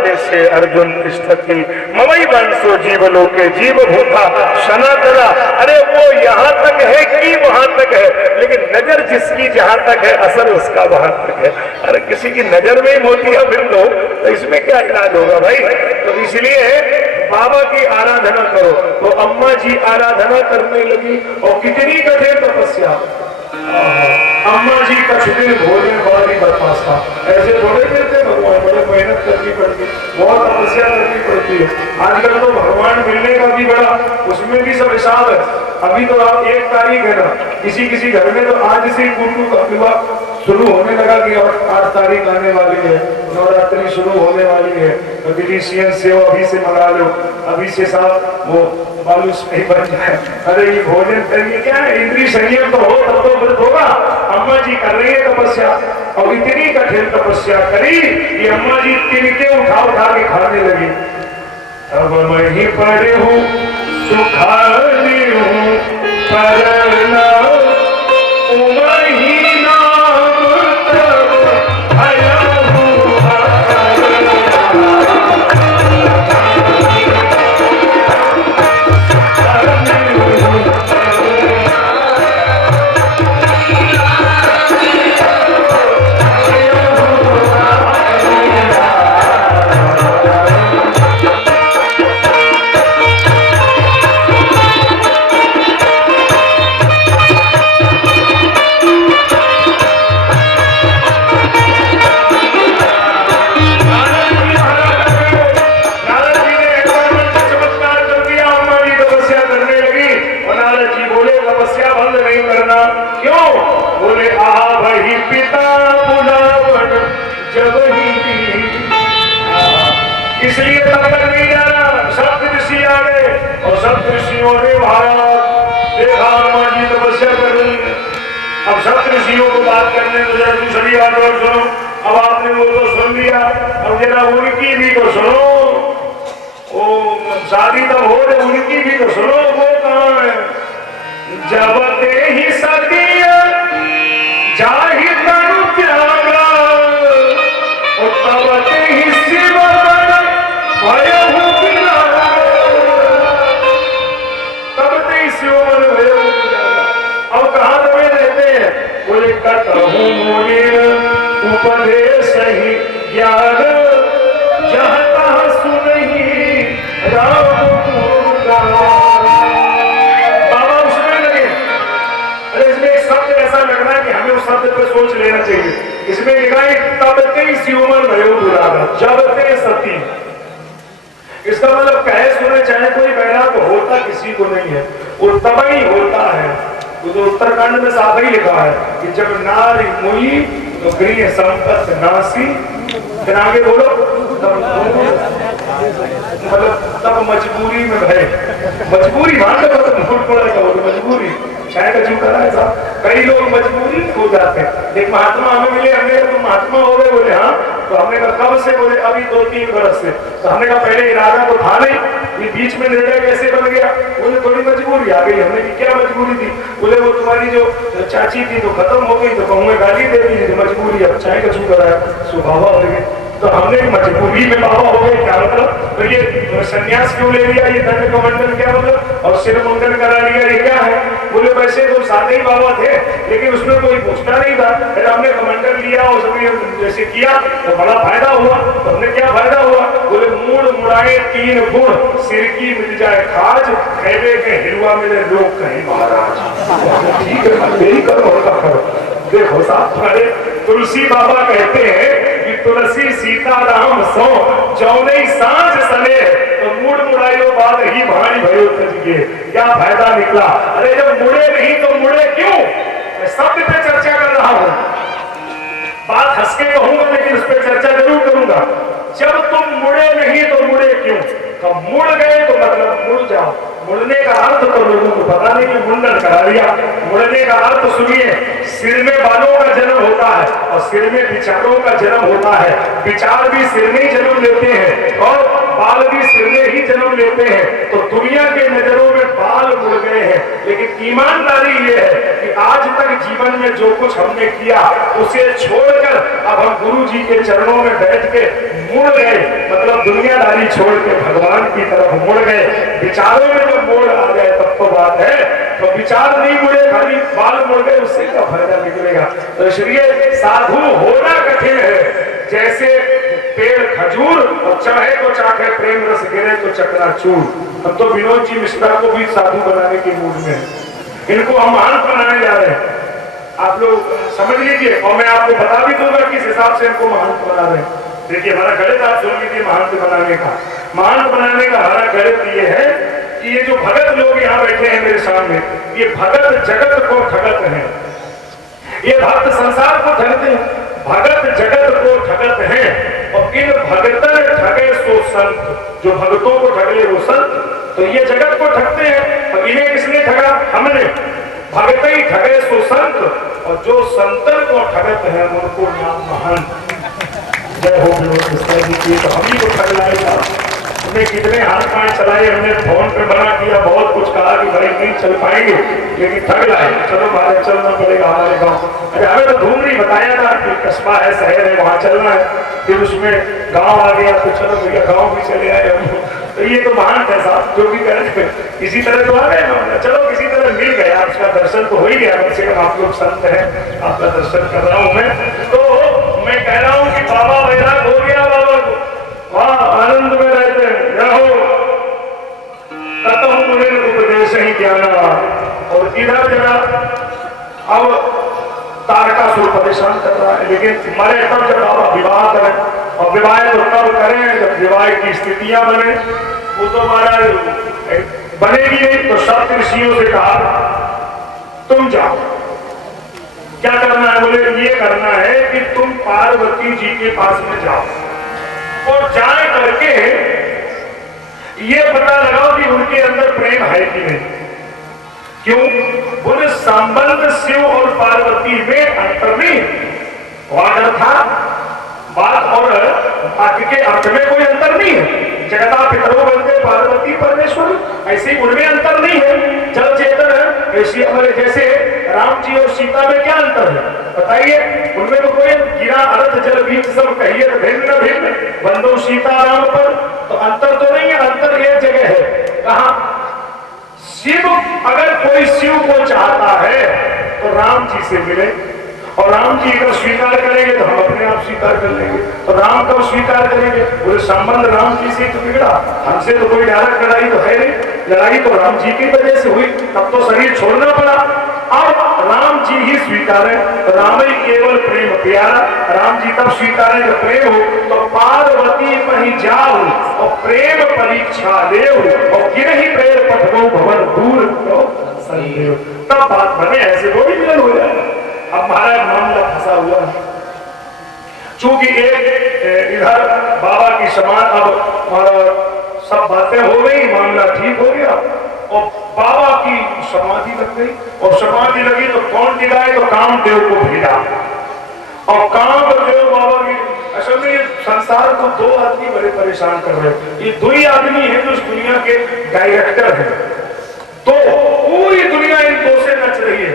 जैसे अर्जुन स्थिति मवई वंशो जीवलों के जीव भूता सनातना। अरे वो यहाँ तक है कि वहां तक है, लेकिन नजर जिसकी जहां तक है असर उसका वहां तक है। अरे किसी की नजर में ही मोतिया बिंद हो तो इसमें क्या इलाज होगा भाई। तो इसलिए बाबा की आराधना करो। तो अम्मा जी आराधना करने लगी और कितनी कठिन तपस्या। अम्मा जी कठिन भोजन वाली बदमाश था, ऐसे थोड़े मिलते भगवान, बड़े मेहनत करनी पड़ती, बहुत तपस्या करनी पड़ती है। आजकल तो भगवान मिलने का भी बड़ा, उसमें भी सब हिसाब है। अभी तो आप 1 तारीख है ना, किसी किसी घर में तो आज से गुरु का विवाह शुरू होने लगा कि 8 तारीख आने वाली है, नवरात्रि शुरू होने वाली है, तो दिल्ली सीएम से अभी से मंगा लो, अभी से साहब वो मालूस नहीं बन जाए। अरे ये भोजन करिए क्या है, इंद्रिय संयम तो हो तब तो व्रत होगा। अम्मा जी कर रही है तपस्या और इतनी कठिन तपस्या करी कि अम्मा जी तिनके उठा उठा के खाने लगी। अब मैं ही पड़े हूँ सुखाली हूँ परना अब आपने वो तो सुन लिया, अब जरा उनकी भी तो सुनो। ओ शादी तब हो रही, उनकी भी तो सुनो। वो कहाँ है? जब ते ही सदिया जाहि तनु त्यागा, तब ते ही शिव भयहु विरागा, तब ते ही शिव भयहु विरागा। अब कहाँ दबे रहते हैं? बोले कतहु मुनि उपदेश ही ज्ञान जहाँ तहाँ सुनहि राम बाबा उसमें लगे। अरे इसमें एक शब्द ऐसा लग रहा है कि हमें उस शब्द पे सोच लेना चाहिए। इसमें लिखा है तब ते शिवमन भयो दुरागा, जब ते सती। इसका मतलब कहे सुने चाहे कोई वैराग होता किसी को नहीं है, वो तब ही होता है। तो उत्तराखंड में साफ ही लिखा है कि जब नारी मुई तो गृह संपत्ति नासी, फिर आगे बोलो मतलब तब मजबूरी में भय, मजबूरी मान लो तो झूठ पड़ेगा, वो मजबूरी चाहे का झूठ है साहब। कई लोग मजबूरी हो जाते हैं। एक महात्मा हमें मिले, हमने तुम महात्मा हो गए? बोले हाँ। तो हमने कहा कब से? बोले अभी 2-3 बरस से। तो हमने कहा पहले इरादा तो था नहीं, ये बीच में निर्णय कैसे बन गया? बोले थोड़ी मजबूरी आ गई। हमने क्या मजबूरी थी? बोले वो तुम्हारी जो चाची थी तो खत्म हो गई, तो कहूँ में गाली दे दी, तो मजबूरी अब चाहे का झूठ है स्वभाव हो गए। तो हमने मजबूरी में बाबा हो गए, क्या मतलब? तो ये संन्यास क्यों ले लिया? ये दंड कमंडल क्या मतलब? और सिर मुंडन करा लिया, ये क्या है? बोले वैसे तो सादे ही बाबा थे, लेकिन उसमें कोई पूछता नहीं था। फिर हमने कमंडल लिया और सब जैसे किया तो बड़ा फायदा हुआ। तो हमने क्या फायदा हुआ? बोले मूड मुड़ाए 3 गुण, सिर की मिल जाए खाज, खेबे के हिलवा मिले लोग कहीं महाराज। ठीक है, यही करो करो। देखो साहब, तुलसी बाबा कहते हैं कि तुलसी सीताराम सो जौने सांझ सने, तो मूड मुड़ाइयो बाद ही भाई भयो तजगे। क्या फायदा निकला? अरे जब मुड़े नहीं तो मुड़े क्यों? मैं शब्द पे चर्चा कर रहा हूं, बात हंस के कहूंगा लेकिन उस पर चर्चा जरूर करूंगा। जब तुम मुड़े नहीं तो मुड़े क्यों? तो मुड़ गए तो मतलब मुड़ जाओ। मुड़ने का अर्थ तो लोगों को पता नहीं है, मुंडन करा लिया। मुड़ने का अर्थ सुनिए, सिर में बालों का जन्म होता है और सिर में विचारों का जन्म होता है। विचार भी सिर में ही जन्म लेते हैं और बाल भी सिर में ही जन्म लेते हैं। तो दुनिया के नजरों में बाल मुड़ गए हैं, लेकिन ईमानदारी ये है कि आज तक जीवन में जो कुछ हमने किया उसे छोड़कर अब हम गुरु जी के चरणों में बैठ के मुड़ गए। मतलब सब दुनियादारी छोड़ के भगवान की तरफ मुड़ गए। विचारों में जब मोड़ आ जाए तब तो बात है, तो विचार नहीं मुड़े, खाली बाल मुड़ गए, उससे क्या फायदा निकलेगा। तो इसलिए साधु होना कठिन है, जैसे पेड़ खजूर और चाहे तो चाहे प्रेम रस गिरे तो चकनाचूर। हम तो विनोद जी मिश्रा को भी साधु बनाने के मूड में है, इनको हम महंत बनाने जा रहे हैं, आप लोग समझ लीजिए। और मैं आपको बता भी दूंगा किस हिसाब से इनको महंत बना रहे हैं। देखिए हमारा गणित आप सुन लीजिए, महंत बनाने का हमारा गणित ये है कि ये जो भगत लोग यहाँ बैठे हैं मेरे सामने, ये भगत जगत को ठगत हैं, ये भक्त संसार को ठगते हैं, भगत जगत को ठगत हैं। और इन भगतन ठगे सो संत, जो भगतों को ठगले वो संत, तो ये जगत को ठगते हैं। और इन्हें किसने ठगा? हमने। भगत ही ठगे सो संत, और जो संतन को ठगत है उनको नाम महंत। जय हो जी, तो हम ही को ठग लाएगा। हमने कितने हाथ पांव चलाए, हमने फोन पे मना किया, बहुत कुछ कहा कि भाई नहीं चल पाएंगे, लेकिन ठग लाए। चलो महाराज चलना पड़ेगा हमारे गाँव। अरे हमें तो धूम नहीं बताया था कि कस्बा है, शहर है, वहां चलना है। फिर उसमें गांव आ गया तो चलो भैया गांव भी चले आए हम। तो ये तो महान है साहब, जो भी करें इसी तरह तो आ गए। चलो किसी तरह मिल गया, आपका दर्शन तो हो ही गया, कम से कम आप लोग संत हैं, आपका दर्शन कर रहा हूँ मैं। तो मैं कह रहा हूँ कि बाबा वैराग हो गया, बाबा को वहां आनंद में रहते हैं। रहो कतहु मुनि उपदेश ही ज्ञाना। और इधर जरा अब तारकासुर परेशान कर रहा है, लेकिन मरे तब जब बाबा विवाह करें, और विवाह तो तब करें जब विवाह की स्थितियां बने। वो तो महाराज बनेगी नहीं, तो सप्त ऋषियों से कहा तुम जाओ, क्या करना है? बोले ये करना है कि तुम पार्वती जी के पास में जाओ और जाए करके ये पता लगाओ कि उनके अंदर प्रेम है कि नहीं। क्यों? बोले संबंध शिव और पार्वती में अंतर नहीं, वादर था बात और वाक्य के अर्थ में कोई अंतर नहीं है। जगता पितरों बनते पार्वती परमेश्वर, ऐसे उनमें अंतर नहीं है। जल चेतन है ऐसी हमारे, जैसे राम जी और सीता में क्या अंतर है बताइए? उनमें तो कोई गिरा अर्थ जल बीच सब कहिए भिन्न भिन्न बंदो सीता राम पर, तो अंतर तो नहीं है। अंतर एक जगह है, कहा? शिव, अगर कोई शिव को चाहता है तो राम जी से मिले, और राम जी अगर स्वीकार करेंगे तो हम अपने आप स्वीकार कर लेंगे। तो राम कब स्वीकार करेंगे? बोले संबंध राम जी से तो बिगड़ा, हमसे तो कोई डायरेक्ट लड़ाई तो है नहीं, लड़ाई तो राम जी की वजह से हुई, तब तो शरीर छोड़ना पड़ा। अब राम जी ही स्वीकारे, राम ही केवल प्रेम प्यारा, राम जी तब स्वीकारे जब प्रेम हो। तो पार्वती कहीं जाओ और प्रेम परीक्षा ले, और गिरहि प्रेम पठगो भवन दूर तब बात बने, ऐसे वो भी मिलन हो जाए। अब हमारा मामला फंसा हुआ है, चूंकि एक इधर बाबा की समान, अब हमारा सब बातें हो गई, मामला ठीक हो गया, और बाबा की समाधि लग गई। और समाधि लगी तो कौन दिलाए? तो कामदेव को भेजा। और कामदेव बाबा की, असल में संसार को दो आदमी बड़े परेशान कर रहे हैं। ये दो ही आदमी है जो इस दुनिया के डायरेक्टर हैं। तो पूरी दुनिया इन दो से नच रही है,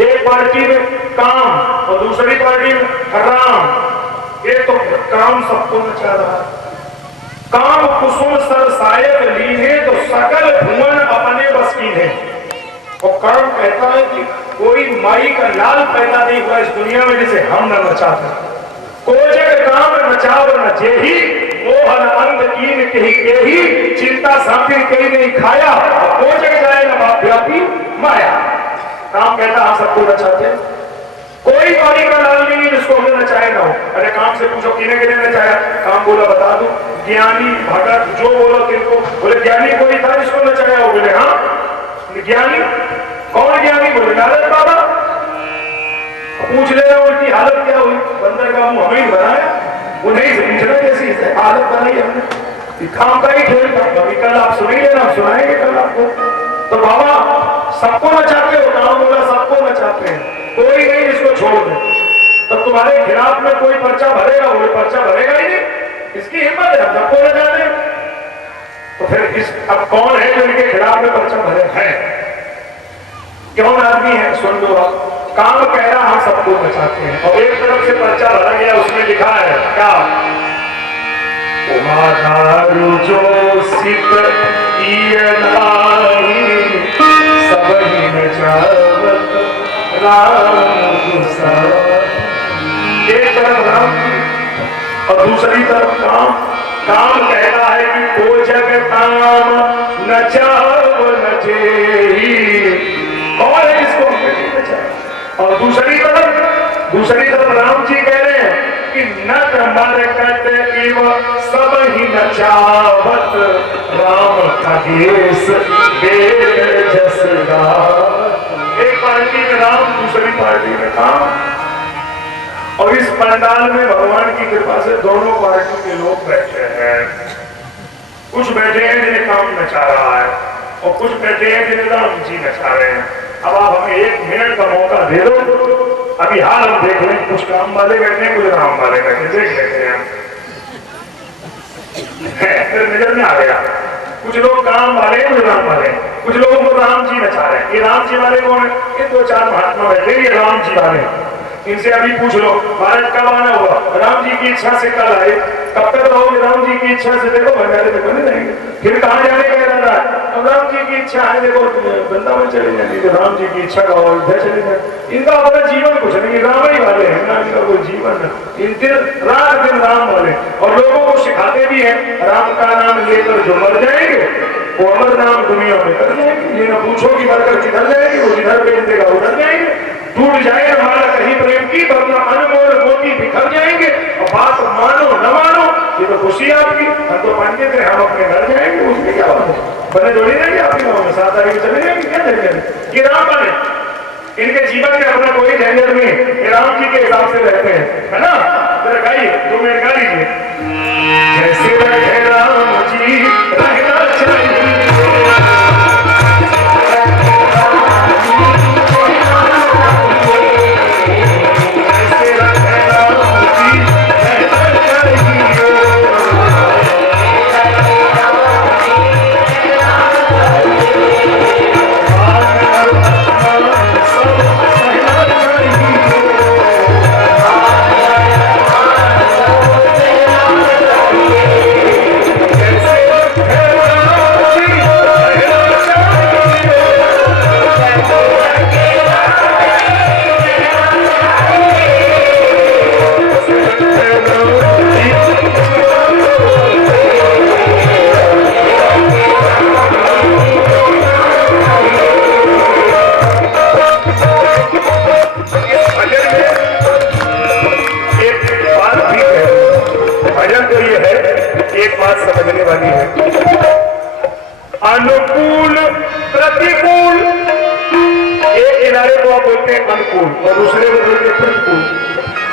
एक पार्टी में काम और दूसरी पार्टी में राम। ये तो काम सबको नचा रहा है। काम कुसुम सर सायक लीने तो सकल भुवन अपने बस की है। और काम कहता है कि कोई माई का लाल पैदा नहीं हुआ इस दुनिया में जिसे हम न नचाते। कोजग काम नचाव न जेही, मोहन अंध कीन कही केही, चिंता सांपिर कही नहीं खाया, कोजग जाए न व्यापी माया। काम कहता हम सबको नचाते हैं, कोई माई का लाल नहीं है जिसको हमने नचाया ना हो। अरे काम से पूछो किने किने नचाया? काम बोला बता दो, ज्ञानी भगत जो बोलो तिनको। बोले ज्ञानी कोई था जिसको नचाया हो? बोले हाँ ज्ञानी। कौन ज्ञानी? बोले नारद बाबा। पूछ ले उनकी हालत क्या हुई? बंदर का मुंह हमें ही बनाया, उन्हें से पूछना कैसी हालत बनाई हमने। काम का ही खेल था। अभी कल आप सुनेंगे ना, सुनाएंगे कल आपको। तो बाबा सबको नचाते हो? काम बोला सबको नचाते हैं, कोई नहीं जिसको छोड़ दे। तब तुम्हारे खिलाफ में कोई पर्चा भरेगा? वो पर्चा भरेगा ही नहीं, इसकी हिम्मत है, सबको नचाते हैं। तो फिर इस अब कौन है जो इनके खिलाफ में पर्चा भरे? है कौन आदमी है? सुन लो आप। काम कह रहा हम सबको बचाते हैं, और एक तरफ से पर्चा भरा गया, उसमें लिखा है क्या? उमाधारु जो सित ईयनाई सबहि न चावत राम गुसाई। एक तरफ राम और दूसरी तरफ काम। काम कहता है कि को जग काम न चाव न जेही, कौन है जिसको नहीं चाहे। और दूसरी तरफ राम जी कह रहे हैं कि न मरकत इव सब ही न चावत राम का देश वेद जस गावत। एक पार्टी में राम, दूसरी पार्टी में काम। और इस पंडाल में भगवान की कृपा से दोनों पार्टी के लोग बैठे हैं। कुछ बैठे हैं जिन्हें काम नचा रहा है और कुछ बैठे हैं जिन्हें राम जी नचा रहे हैं। अब आप हमें 1 मिनट का मौका दे दो, अभी हाल हम देख लें। कुछ काम वाले बैठे हैं, कुछ राम वाले बैठे, देख लेते हैं। फिर नजर में आ गया, कुछ लोग काम वाले हैं, कुछ राम वाले हैं। कुछ लोगों को राम जी नचा रहे हैं। ये राम जी वाले कौन है? ये 2-4 महात्मा बैठे, ये राम जी वाले। इनसे अभी पूछ लो महाराज कब आना हुआ? राम जी की इच्छा से कल आए। कब तक रहोगे? राम जी की इच्छा से देखो भंडारे में बने रहेंगे। फिर कहाँ जाने का इरादा है? अब राम जी की इच्छा है, देखो वृंदावन चले जाएंगे, तो राम जी की इच्छा का अयोध्या चले जाए। इनका अपना जीवन कुछ नहीं, राम ही वाले हैं ना, इनका कोई जीवन है। इन दिन रात दिन राम वाले। और लोगों को सिखाते भी हैं राम का नाम लेकर जो मर जाएंगे वो अमर नाम दुनिया में कर जाएंगे। ये ना पूछो कि मरकर किधर जाएंगे, वो जिधर भेज देगा उधर जाएंगे। टूट जाए हमारा कहीं प्रेम की, वरना अनमोल मोती बिखर जाएंगे। और बात मानो न मानो ये तो खुशी आपकी। हम तो मानते थे हम अपने घर जाएंगे, उसमें क्या बात है? बने थोड़ी रहेंगे आपके गाँव में, 7 तारीख चले जाएंगे, क्या झंझट? ये राम बने, इनके जीवन में अपना कोई झंझट नहीं, ये राम जी के हिसाब से रहते हैं, है ना? जरा गाइए, 2 मिनट गा लीजिए। जैसे रहे राम जी रहना चाहिए, समझने वाली है। अनुकूल प्रतिकूल, एक किनारे को आप बोलते हैं अनुकूल और दूसरे को बोलते हैं प्रतिकूल।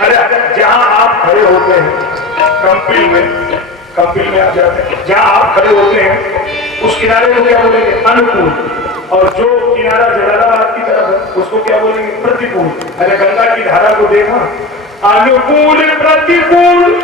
अरे जहां आप खड़े होते हैं कंपिल में आप जाते हैं, जहां आप खड़े होते हैं उस किनारे को क्या बोलेंगे? अनुकूल। और जो किनारा जलालाबाद की तरफ है उसको क्या बोलेंगे? प्रतिकूल। अरे गंगा की धारा को देखा, अनुकूल प्रतिकूल